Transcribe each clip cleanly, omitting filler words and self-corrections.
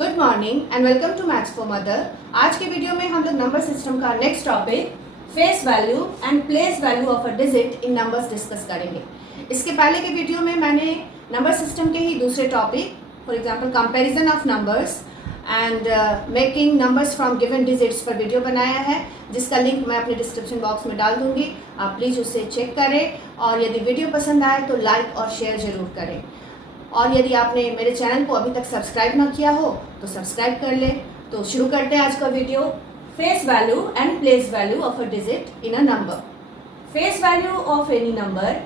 Good morning and welcome to maths for mother. आज के video में हम लोग नंबर सिस्टम का next topic face value and place value of a digit in numbers discuss करेंगे। इसके पहले के वीडियो में मैंने नंबर सिस्टम के ही दूसरे topic for example comparison of numbers and making numbers from given digits पर वीडियो बनाया है, जिसका लिंक मैं अपने डिस्क्रिप्शन बॉक्स में डाल दूंगी। आप प्लीज़ उसे चेक करें और यदि वीडियो पसंद आए तो लाइक और शेयर ज़रूर करें। और यदि आपने मेरे चैनल को अभी तक सब्सक्राइब ना किया हो तो सब्सक्राइब कर ले। तो शुरू करते हैं आज का video. Face value and place value of a digit in a number. Face value of any number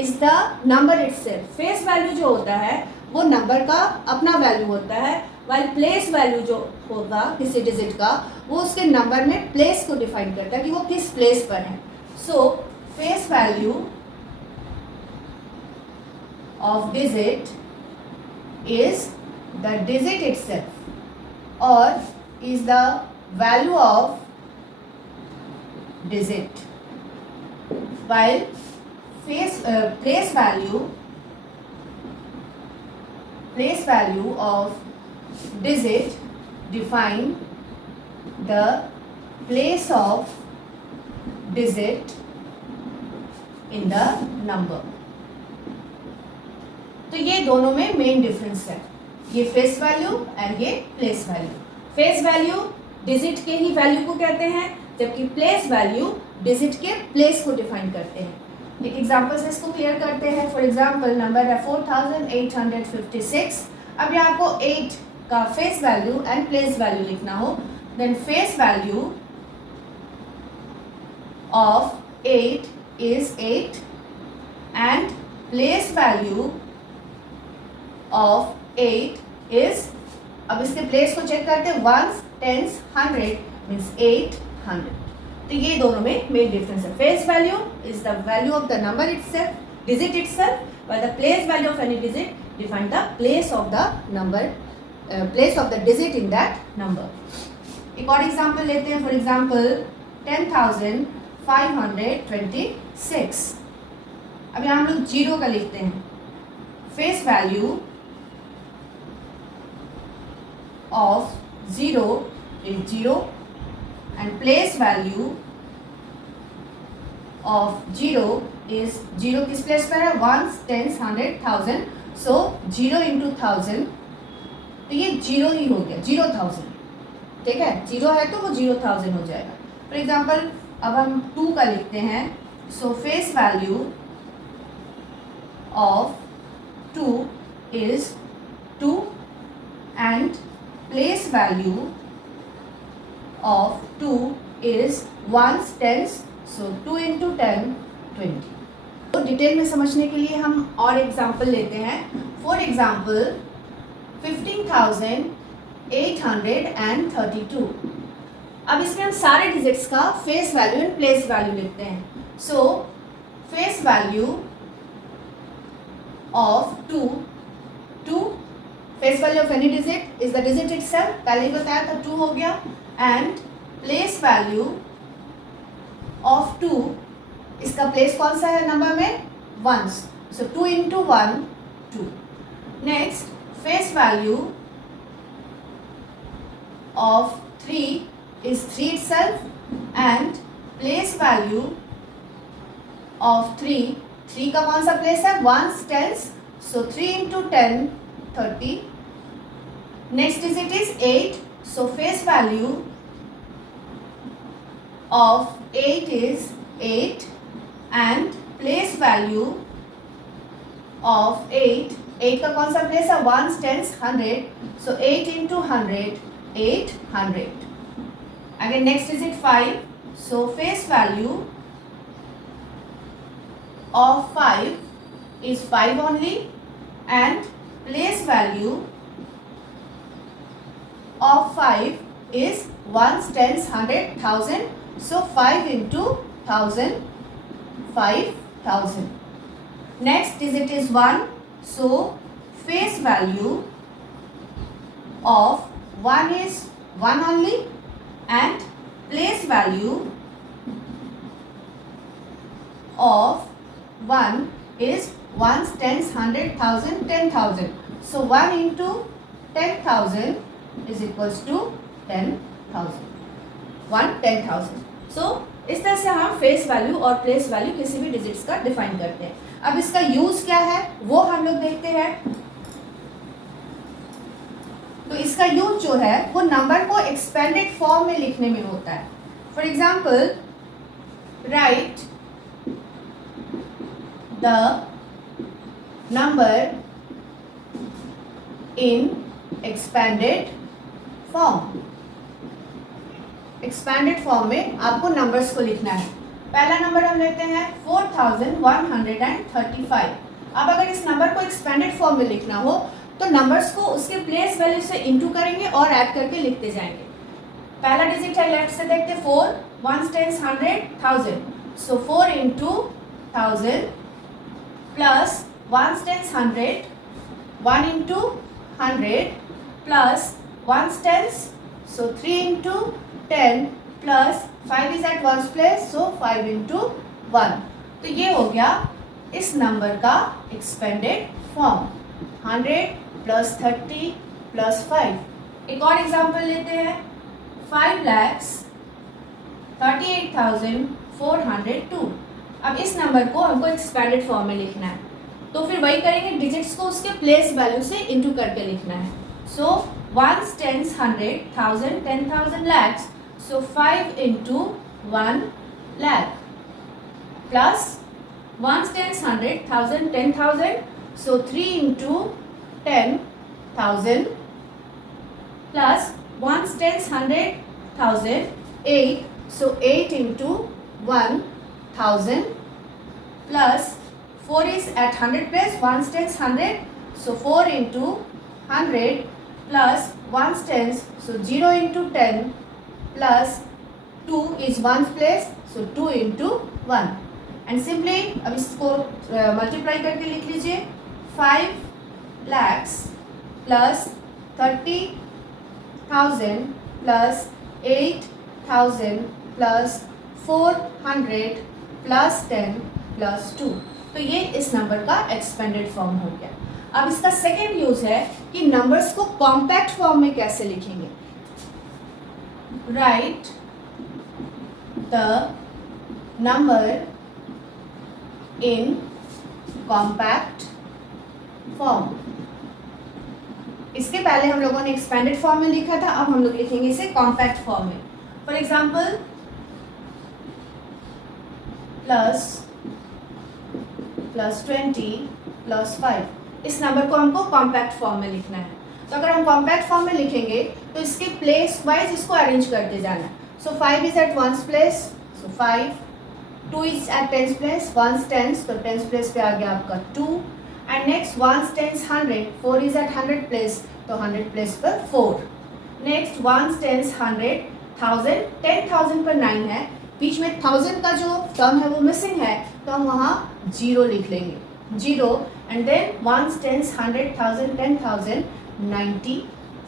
is the number itself. Face value जो होता है वो नंबर का अपना वैल्यू होता है, वाइल प्लेस वैल्यू जो होगा किसी डिजिट का वो उसके नंबर में प्लेस को डिफाइन करता है कि वो किस प्लेस पर है। सो face value of digit is the digit itself or is the value of digit, while place value of digit define the place of digit in the number। तो ये दोनों में मेन डिफरेंस है, ये फेस वैल्यू एंड ये place value. Face value digit के ही value को कहते हैं, जबकि प्लेस वैल्यू डिजिट के प्लेस को डिफाइन करते हैं। एक एग्जांपल से इसको क्लियर करते हैं। फॉर एग्जांपल नंबर है 4856। अब यहाँ आपको 8 का face value and place value लिखना हो, then face value of 8 is 8 and place value of 8 is, अब इसके प्लेस को चेक करते हैं, 1s, 10s, 100 मीन्स 800। तो ये दोनों में मेन डिफरेंस है। Face value is the value of the number itself, digit itself, while the place value of any digit define the place of the number, place of the digit in that number. एक और example लेते हैं। For example 10,526। अब यहाँ हम लोग zero का लिखते हैं। Face value of 0 is 0 and place value of 0 is 0 किस प्लेस पर है, 1s, 10s, 100, 1000। सो 0 into 1000 तो ये 0 ही हो गया, 0,000। ठीक है, 0 है तो वो 0,000 हो जाएगा। फॉर एग्जाम्पल अब हम 2 का लिखते हैं। सो face value of 2 is 2 and place value of 2 is 1s, 10s, so 2 into 10, 20। तो डिटेल में समझने के लिए हम और एग्जांपल लेते हैं। For example 15,832। अब इसमें हम सारे डिजिट्स का face value and place value लिखते हैं। सो face value of 2 face value of any digit is the digit itself, पहले ही बताया था 2 हो गया, एंड प्लेस वैल्यू ऑफ 2, इसका प्लेस कौन सा है नंबर में, 1s, so 2 into 1, 2। Next face value of 3 is 3 itself and place value of 3 का कौन सा प्लेस है, 1s, 10s, so 3 into 10, 30। Next digit is 8, so face value of 8 is 8 and place value of 8 का कौन सा place है, 1s, 10s, 100, so 8 into 100, 800। Again next digit 5, so face value of 5 is 5 only and place value of 5 is 1s, 10s, 100, 1000, so 5 into 1000, 5000। Next digit is 1, so face value of 1 is 1 only and place value of 1 is 1s, 10s, 100, 1000, 10,000, so 1 into 10,000 is equals to 10,000, 10,000। So इस तरह से हम face value और place value किसी भी digits का define करते हैं। अब इसका यूज क्या है वो हम लोग देखते हैं। तो इसका यूज जो है वो नंबर को एक्सपेंडेड फॉर्म में लिखने में होता है। For example, right the number in expanded form. Expanded form में आपको नंबर्स को लिखना है। पहला नंबर हम लेते हैं 4135। अब अगर इस नंबर को एक्सपेंडेड फॉर्म में लिखना हो तो नंबर्स को उसके प्लेस वैल्यू से इनटू करेंगे और ऐड करके लिखते जाएंगे। पहला डिजिट है लेफ्ट से देखते 4, 1 10 100 1000, so 4 into 1000 plus 1 10 100, 1 into 100 plus 1 10, so 3 into 10 plus 5 is at ones place, so 5 into 1। तो ये हो गया इस नंबर का एक्सपेंडेड फॉर्म, 100 प्लस 30 प्लस 5। एक और एग्जाम्पल लेते हैं 5,38,402। अब इस नंबर को हमको एक्सपेंडेड फॉर्म में लिखना है, तो फिर वही करेंगे, डिजिट्स को उसके प्लेस वैल्यू से इनटू करके लिखना है। सो 1 10 100 1000 10,000 lakhs, so 5 into 1 lakh plus 1 10 100 1000 10,000, so 3 into 10,000 plus 1 10 100 1000 8, so 8 into 1,000 plus 4 is at 100 place, 1 10 100, so 4 into 100 plus 1 10, so 0 into 10 plus 2 is 1 place, so 2 into 1। And simply अब इसको मल्टीप्लाई करके लिख लीजिए 5 lakhs plus 30,000 plus 8,000 plus 400 plus 10 plus 2। तो ये इस number का expanded form हो गया। अब इसका सेकेंड यूज है कि नंबर्स को कॉम्पैक्ट फॉर्म में कैसे लिखेंगे। Right the number in compact form. इसके पहले हम लोगों ने एक्सपेंडेड फॉर्म में लिखा था, अब हम लोग लिखेंगे इसे कॉम्पैक्ट फॉर्म में। फॉर एग्जाम्पल प्लस 20 प्लस 5, इस नंबर को हमको कॉम्पैक्ट फॉर्म में लिखना है। तो अगर हम कॉम्पैक्ट फॉर्म में लिखेंगे तो इसके प्लेस वाइज इसको अरेंज करते जाना है। So 5 is at ones place, so 5, 2 is at tens place, 1 tens, तो टेंस प्लेस पे आ गया आपका 2। And next 1 tens 100, 4 is at 100 place, तो 100 प्लेस पर 4। नेक्स्ट 1 टेंस 100 1000, 10,000 पर 9 है, बीच में 1000 का जो टर्म है वो मिसिंग है, तो हम वहाँ 0 लिख लेंगे, 0। एंड देन 1 टेंस 100 1000 10,000 90,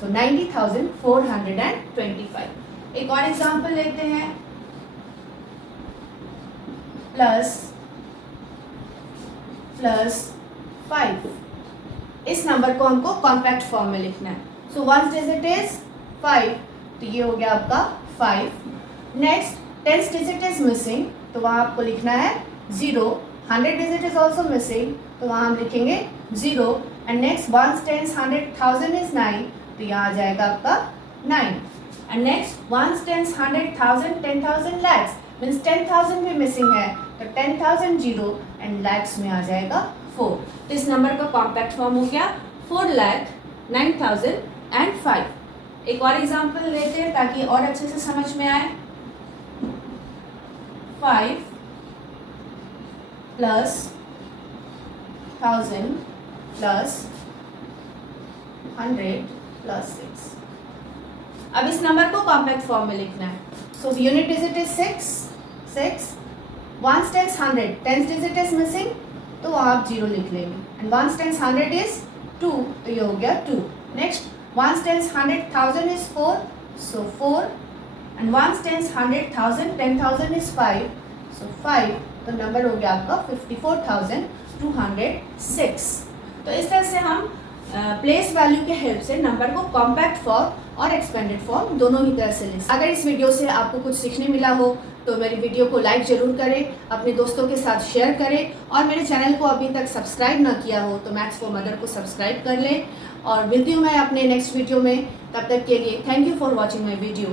सो 90,425। एक और एग्जाम्पल लेते हैं प्लस 5, इस नंबर को हमको कॉम्पैक्ट फॉर्म में लिखना है। सो 1 डिजिट इज 5, तो ये हो गया आपका 5। नेक्स्ट 10 डिजिट इज मिसिंग, तो वहाँ आपको लिखना है 0। 100 डिजिट इज ऑल्सो मिसिंग, तो वहाँ हम लिखेंगे 0। एंड नेक्स्ट 1 टेंस 100 1000 इज 9, तो यहाँ आ जाएगा आपका 9। And next 1 tens 100 1000 10,000 lakhs, means 10,000 भी मिसिंग है, तो 10,000 0 एंड लैक्स में आ जाएगा 4। तो इस नंबर का कॉम्पैक्ट फॉर्म हो गया 4,09,005। एक और एग्जाम्पल लेते हैं ताकि और अच्छे से समझ में आए। 5 प्लस 1000 प्लस 100 प्लस 6। अब इस नंबर को कॉम्पैक्ट फॉर्म में लिखना है। So unit digit is 6। 1 tens 100, 10 digit is missing, तो आप 0 लिख लेंगे। एंड 1 टेंस 100 इज 2, तो ये हो गया 2। Next 1 tens 100 1000 is 4, so 4। And 1 tens 100 1000 10,000 is 5, so 5। तो नंबर हो गया आपका 54,206। तो इस तरह से हम प्लेस वैल्यू के हेल्प से नंबर को कॉम्पैक्ट और एक्सपेंडेड फॉर्म दोनों ही तरह से लिख। अगर इस वीडियो से आपको कुछ सीखने मिला हो तो मेरी वीडियो को लाइक ज़रूर करें, अपने दोस्तों के साथ शेयर करें और मेरे चैनल को अभी तक सब्सक्राइब ना किया हो तो मैथ्स फॉर मदर को सब्सक्राइब कर लें। और मिलती हूँ मैं अपने नेक्स्ट वीडियो में, तब तक के लिए thank you for watching my video.